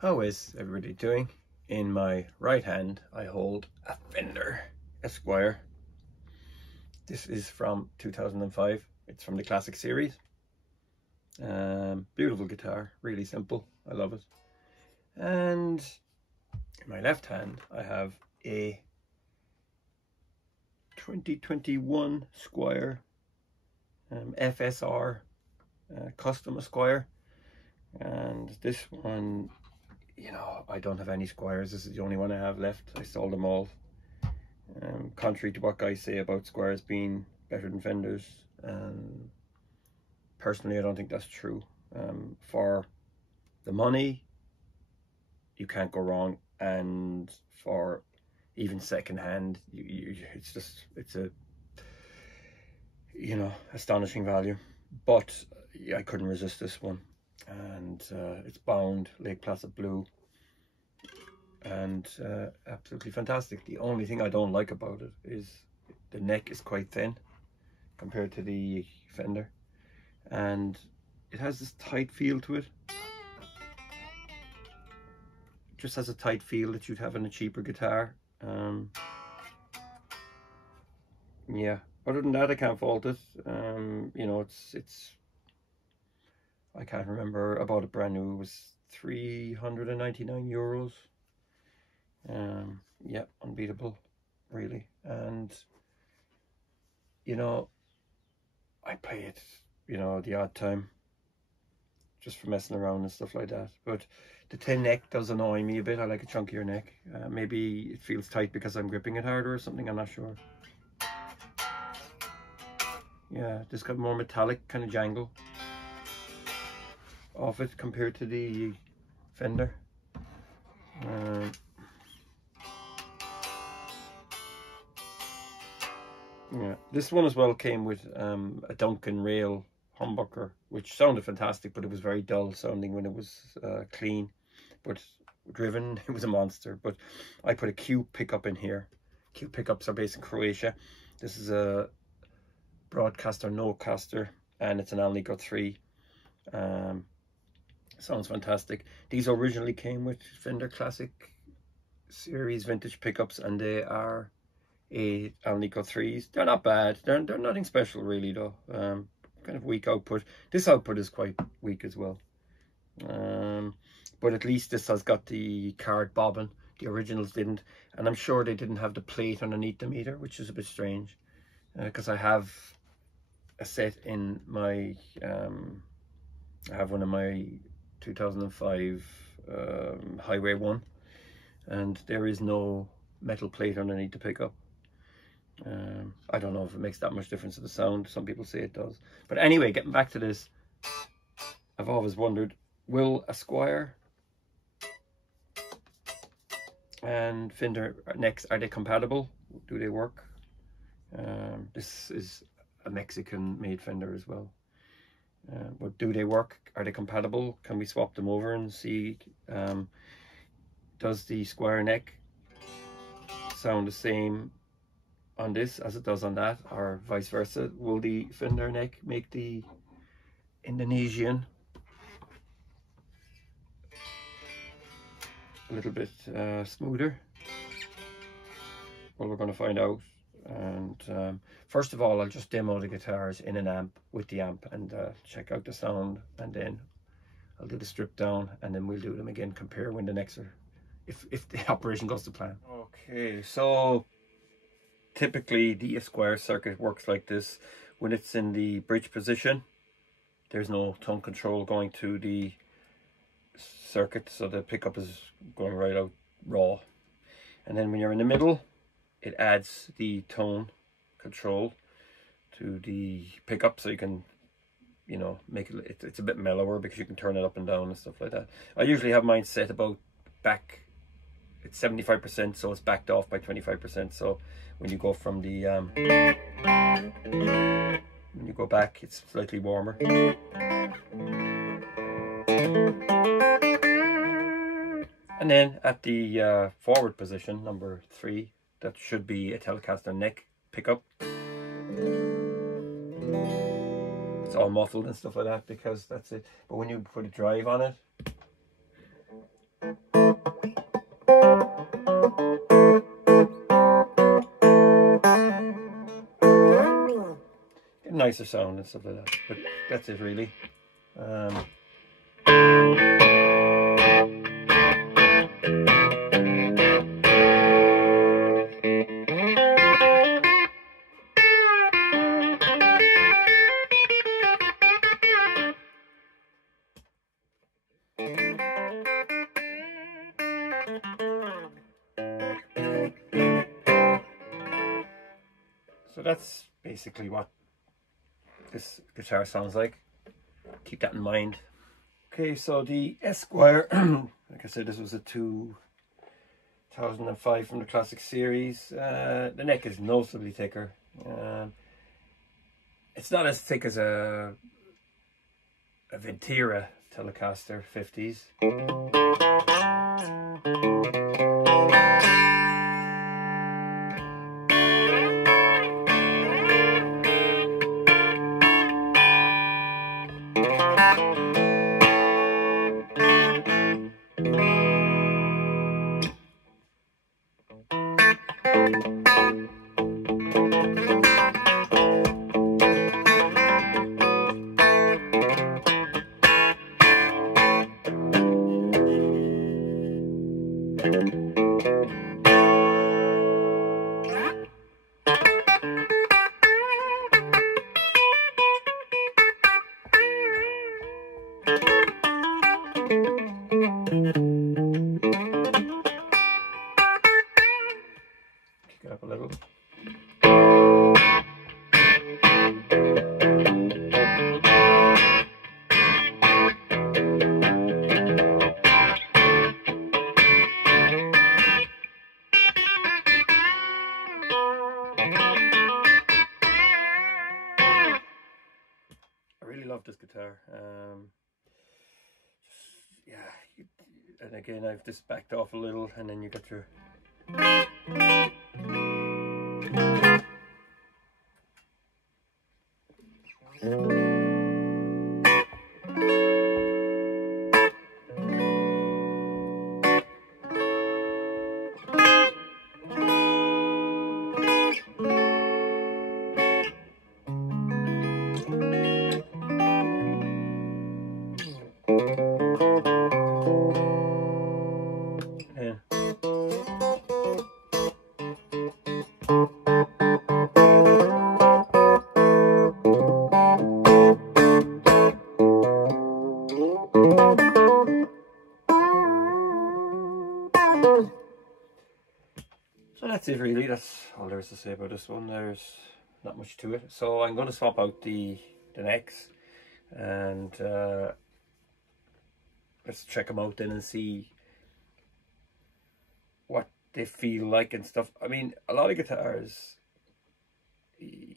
How is everybody doing? In my right hand I hold a Fender Esquire. This is from 2005. It's from the classic series. Beautiful guitar, really simple. I love it. And in my left hand I have a 2021 Squier FSR custom Squier. And this one, you know, I don't have any Squiers. This is the only one I have left. I sold them all. Contrary to what guys say about Squiers being better than Fenders, personally I don't think that's true. For the money, you can't go wrong, and for even second hand, it's a, you know, astonishing value. But I couldn't resist this one, and it's bound Lake Placid blue, and absolutely fantastic. The only thing I don't like about it is the neck is quite thin compared to the Fender, and it has this tight feel to it. Just has a tight feel that you'd have in a cheaper guitar. Yeah, other than that I can't fault it. You know, it's I can't remember. I bought it brand new. It was 399 euros. Yeah, unbeatable, really. And you know, I play it, you know, the odd time, just for messing around and stuff like that. But the thin neck does annoy me a bit. I like a chunkier neck. Maybe it feels tight because I'm gripping it harder or something, I'm not sure. Yeah, just got more metallic kind of jangle off it compared to the Fender. Yeah, this one as well came with a Duncan rail humbucker, which sounded fantastic, but it was very dull sounding when it was clean. But driven, it was a monster. But I put a Q pickup in here. Q pickups are based in Croatia. This is a broadcaster no-caster, and it's an Alnico 3. Sounds fantastic. These originally came with Fender Classic Series vintage pickups, and they are Alnico 3s. They're not bad. They're nothing special really though. Kind of weak output. This output is quite weak as well. But at least this has got the card bobbin. The originals didn't, and I'm sure they didn't have the plate underneath them either, which is a bit strange. Because I have a set in my I have one of my 2005 Highway 1, and there is no metal plate underneath the pickup. I don't know if it makes that much difference to the sound. Some people say it does. But anyway, getting back to this, I've always wondered, will a Squier and Fender necks, are they compatible? Do they work? This is a Mexican made Fender as well. But do they work? Are they compatible? Can we swap them over and see, does the Squier neck sound the same on this as it does on that, or vice versa? Will the Fender neck make the Indonesian a little bit smoother? Well, we're going to find out. And first of all, I'll just demo the guitars in an amp with the amp and check out the sound, and then I'll do the strip down, and then we'll do them again, compare when the necks are, if the operation goes to plan. Okay, so typically the Squier circuit works like this. When it's in the bridge position, there's no tone control going to the circuit, so the pickup is going right out raw. And then when you're in the middle, it adds the tone control to the pickup, so you can, you know, make it, it's a bit mellower because you can turn it up and down and stuff like that. I usually have mine set about back, it's 75%, so it's backed off by 25%. So when you go from the when you go back, it's slightly warmer. And then at the forward position, number 3, that should be a Telecaster neck pickup. It's all muffled and stuff like that because that's it. But when you put a drive on it, nicer sound and stuff like that. But that's it really. So that's basically what this guitar sounds like. Keep that in mind. Okay, so the Esquire, like I said, this was a 2005 from the Classic series. The neck is noticeably thicker. It's not as thick as a Ventira Telecaster 50s. Kick it up a little. I really love this guitar. Yeah, and again I've just backed off a little, and then you get your So that's it really. That's all there is to say about this one. There's not much to it. So I'm going to swap out the necks, and let's check them out then and see what they feel like and stuff. I mean, a lot of guitars,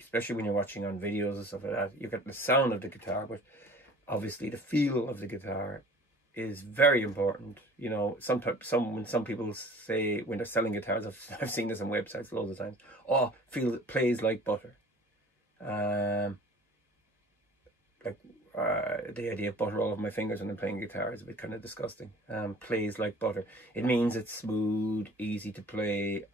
especially when you're watching on videos and stuff like that, you get the sound of the guitar, but obviously the feel of the guitar is very important. You know, sometimes when some people say when they're selling guitars, I've seen this on websites loads of times, oh, it plays like butter. The idea of butter all over my fingers when I'm playing guitar is a bit kind of disgusting. Plays like butter. It means it's smooth, easy to play.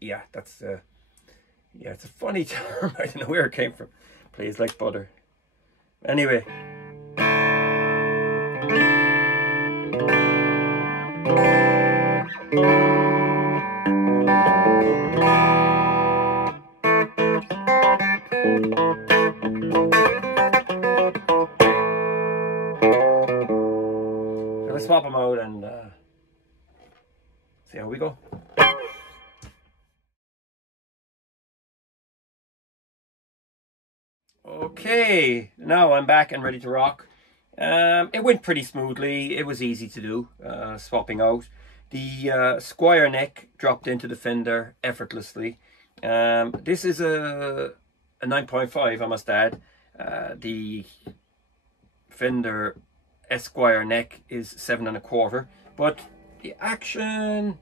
Yeah, that's yeah, it's a funny term. I don't know where it came from. Plays like butter. Anyway. Let's swap them out and see how we go. Okay, now I'm back and ready to rock. It went pretty smoothly. It was easy to do, swapping out. The Squier neck dropped into the Fender effortlessly. This is a 9.5, I must add. The Fender Esquire neck is 7 1/4, but the action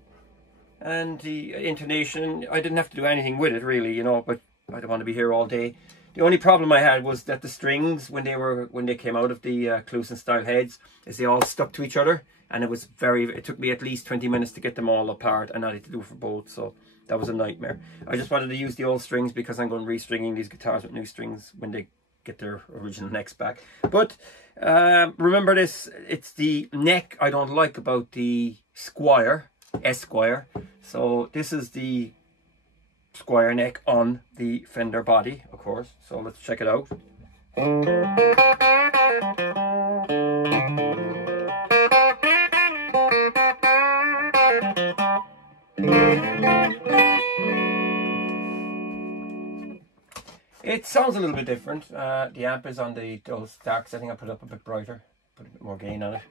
and the intonation, I didn't have to do anything with it really, you know, but I don't want to be here all day. The only problem I had was that the strings, when they came out of the Clusen style heads, is they all stuck to each other, and it took me at least 20 minutes to get them all apart, and I had to do it for both. So that was a nightmare. I just wanted to use the old strings because I'm going restringing these guitars with new strings when they get their original necks back. But remember this, it's the neck I don't like about the Squier, Esquire. So this is the Squier neck on the Fender body, of course. So let's check it out. It sounds a little bit different. The amp is on those dark setting. I put it up a bit brighter, put a bit more gain on it.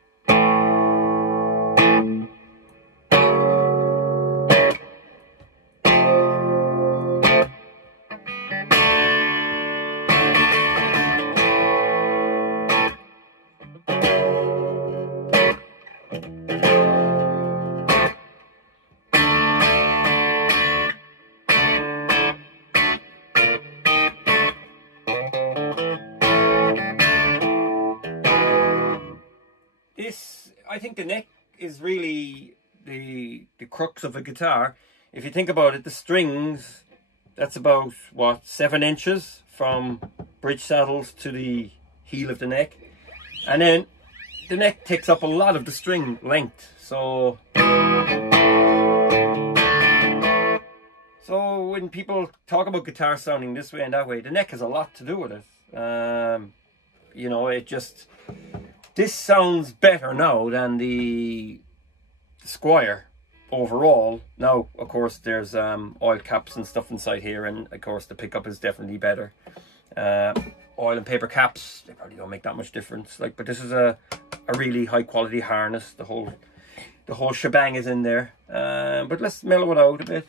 I think the neck is really the crux of a guitar. If you think about it, the strings, that's about, what, 7 inches from bridge saddles to the heel of the neck. And then the neck takes up a lot of the string length. So when people talk about guitar sounding this way and that way, the neck has a lot to do with it. You know, it just... This sounds better now than the Squier overall. Now, of course, there's oil caps and stuff inside here, and of course the pickup is definitely better. Oil and paper caps, they probably don't make that much difference. Like, but this is a really high quality harness. The whole shebang is in there. But let's mellow it out a bit.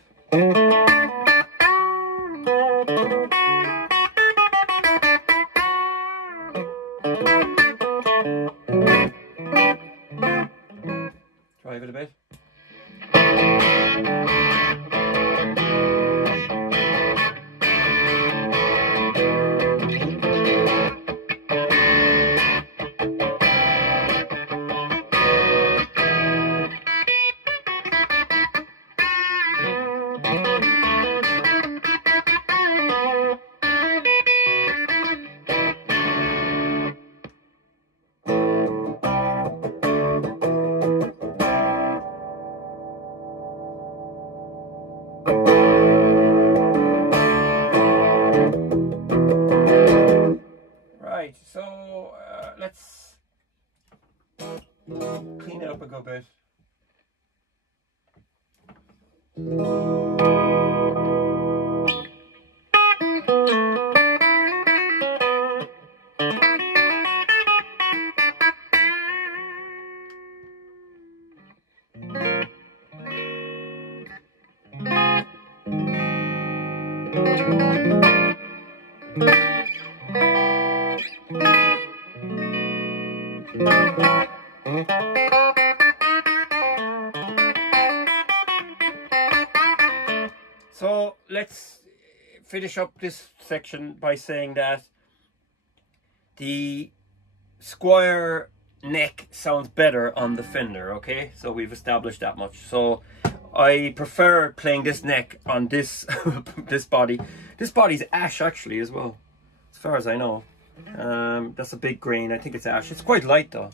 Drive it a bit. So let's clean it up a good bit. So let's finish up this section by saying that the Squier neck sounds better on the Fender, okay? So we've established that much. So I prefer playing this neck on this this body. This body's ash actually as well, as far as I know. That's a big grain. I think it's ash. It's quite light though.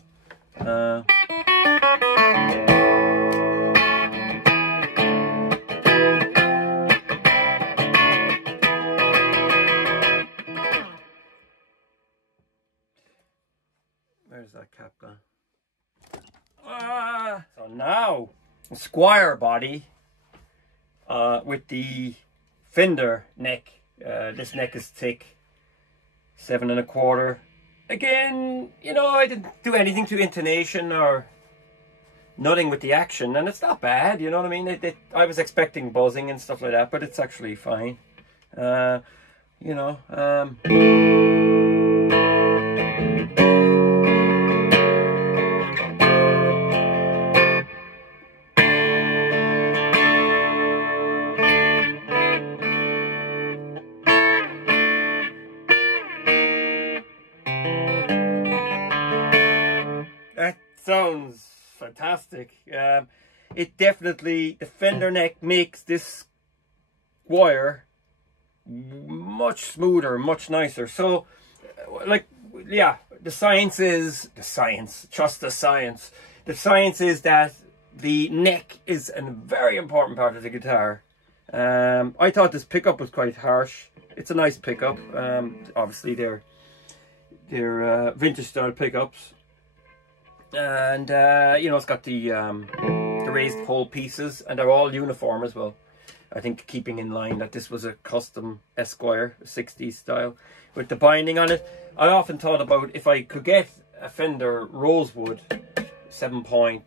Where's that cap gone? So now, the Squier body with the Fender neck. This neck is thick, 7 1/4. Again, you know, I didn't do anything to intonation or nothing with the action, and it's not bad, you know what I mean? I was expecting buzzing and stuff like that, but it's actually fine. You know, that sounds fantastic. It definitely, the Fender neck makes this Squier, much smoother, much nicer. So, like, yeah, the science is the science. Trust the science. The science is that the neck is a very important part of the guitar. I thought this pickup was quite harsh. It's a nice pickup. Obviously, they're vintage style pickups, and you know, it's got the raised hole pieces, and they're all uniform as well. I think keeping in line that this was a custom Esquire 60s style with the binding on it. I often thought about if I could get a Fender Rosewood 7.25,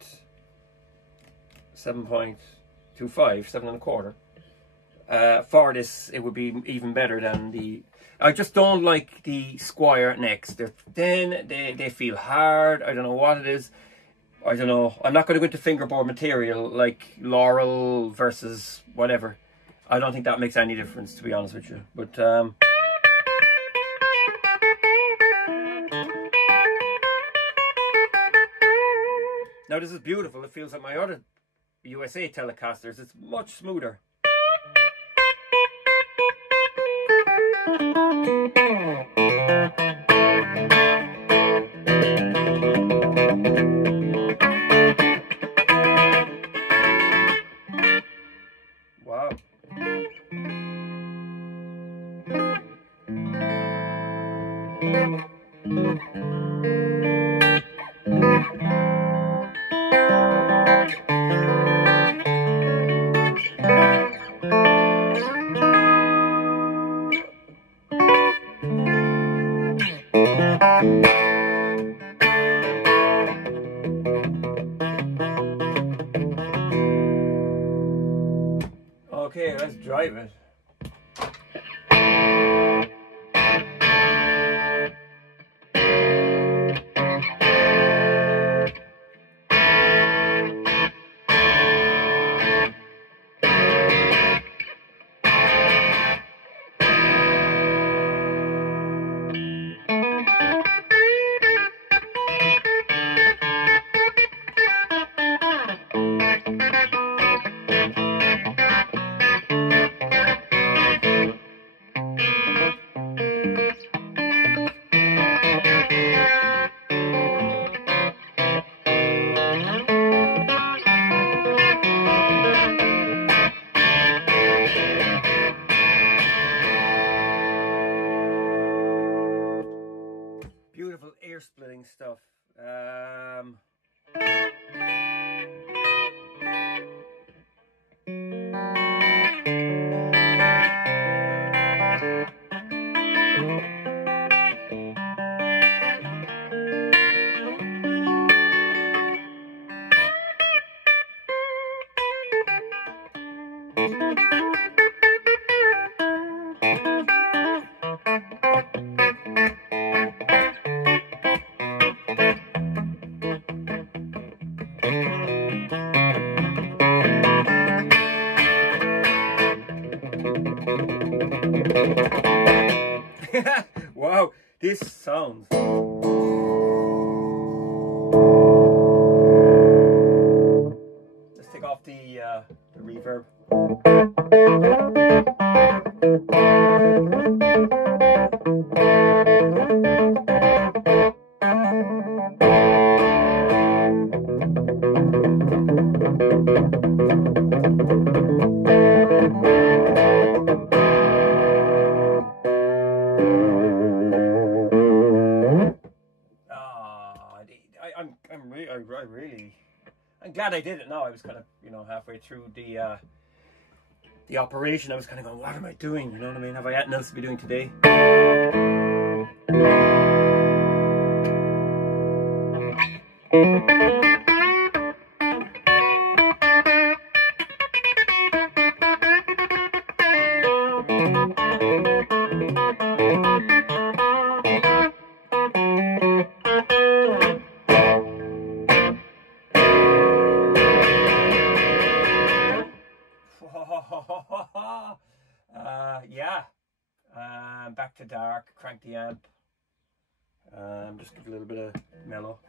7.25 for this, it would be even better than the... I just don't like the Squier necks. They're thin, they feel hard. I don't know what it is. I don't know. I'm not going to go into fingerboard material like Laurel versus whatever. I don't think that makes any difference, to be honest with you. But now this is beautiful. It feels like my other USA Telecasters. It's much smoother. Wow. Okay, let's drive it. Beautiful ear splitting stuff. Wow, this sounds... Let's take off the reverb. I'm glad I did it now. I was kind of, you know, halfway through the operation. I was kind of going, what am I doing? You know what I mean? Have I anything else to be doing today? Yeah, back to dark, crank the amp, just give a little bit of mellow.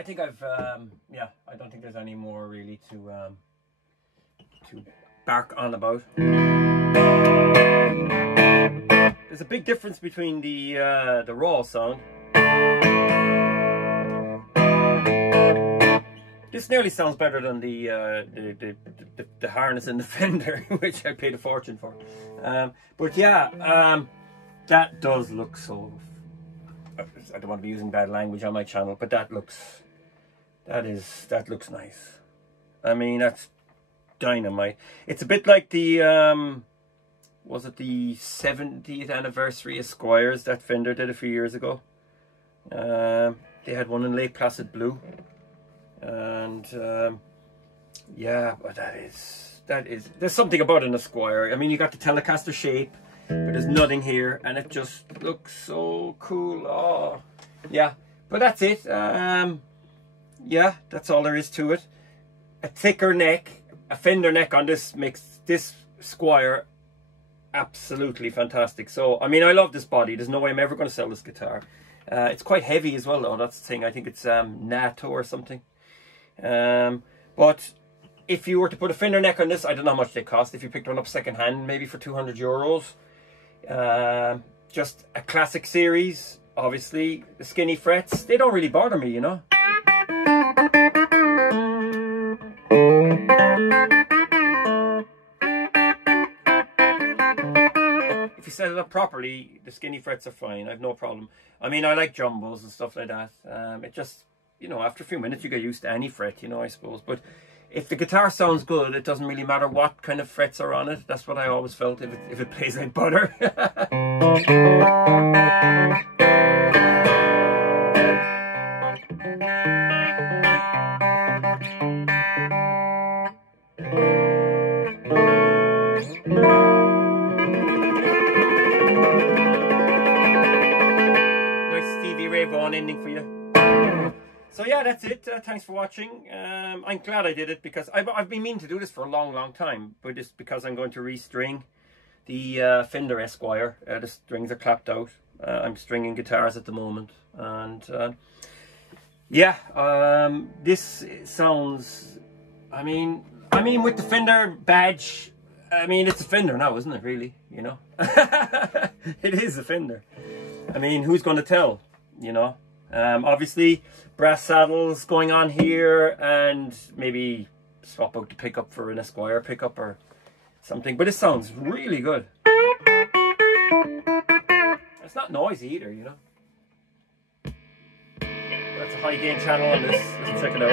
I think I've yeah, I don't think there's any more really to bark on about. There's a big difference between the raw sound. This nearly sounds better than the harness in the Fender, which I paid a fortune for. But yeah, that does look so. I don't want to be using bad language on my channel, but that looks nice. I mean, that's dynamite. It's a bit like the was it the 70th anniversary of Squiers that Fender did a few years ago? They had one in Lake Placid blue, and yeah, but that is there's something about an Esquire. I mean, you got the Telecaster shape, but there's nothing here, and it just looks so cool. Oh, yeah. But that's it. Yeah, that's all there is to it. A thicker neck, a Fender neck on this makes this Squier absolutely fantastic. So, I mean, I love this body. There's no way I'm ever going to sell this guitar. It's quite heavy as well, though. That's the thing. I think it's NATO or something. But if you were to put a Fender neck on this, I don't know how much they cost. If you picked one up second hand, maybe for 200 euros. Just a classic series. Obviously, the skinny frets, they don't really bother me, you know. If you set it up properly, the skinny frets are fine. I have no problem. I mean, I like jumbos and stuff like that. It just, you know, after a few minutes you get used to any fret, you know, I suppose. But if the guitar sounds good, it doesn't really matter what kind of frets are on it. That's what I always felt, if it plays like butter. Ending for you. So yeah, that's it. Thanks for watching. I'm glad I did it because I've been meaning to do this for a long time, but it's because I'm going to restring the Fender Esquire. The strings are clapped out. I'm stringing guitars at the moment, and yeah, this sounds, I mean with the Fender badge, I mean, it's a Fender now, isn't it, really, you know? It is a Fender. I mean, who's going to tell? You know, obviously brass saddles going on here, and maybe swap out the pickup for an Esquire pickup or something, but it sounds really good. It's not noisy either, you know. That's a high gain channel on this. Let's check it out.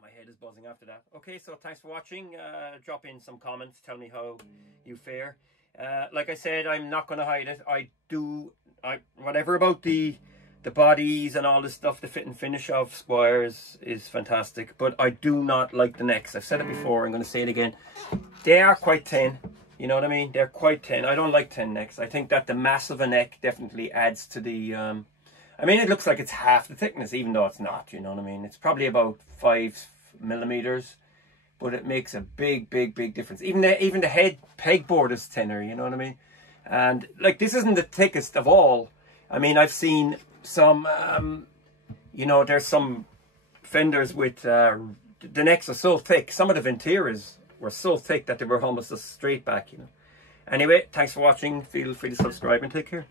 My head is buzzing after that. Okay, so thanks for watching. Drop in some comments, tell me how you fare. Like I said, I'm not going to hide it. Whatever about the bodies and all this stuff, the fit and finish of Squiers is fantastic, but I do not like the necks. I've said it before, I'm going to say it again. They are quite thin, you know what I mean? They're quite thin. I don't like thin necks. I think that the mass of a neck definitely adds to the I mean, it looks like it's half the thickness, even though it's not, you know what I mean? It's probably about 5 millimeters, but it makes a big difference. Even the head pegboard is thinner, you know what I mean? And like, this isn't the thickest of all. I mean, I've seen some, you know, there's some Fenders with, the necks are so thick. Some of the Venturas were so thick that they were almost a straight back, you know. Anyway, thanks for watching. Feel free to subscribe and take care.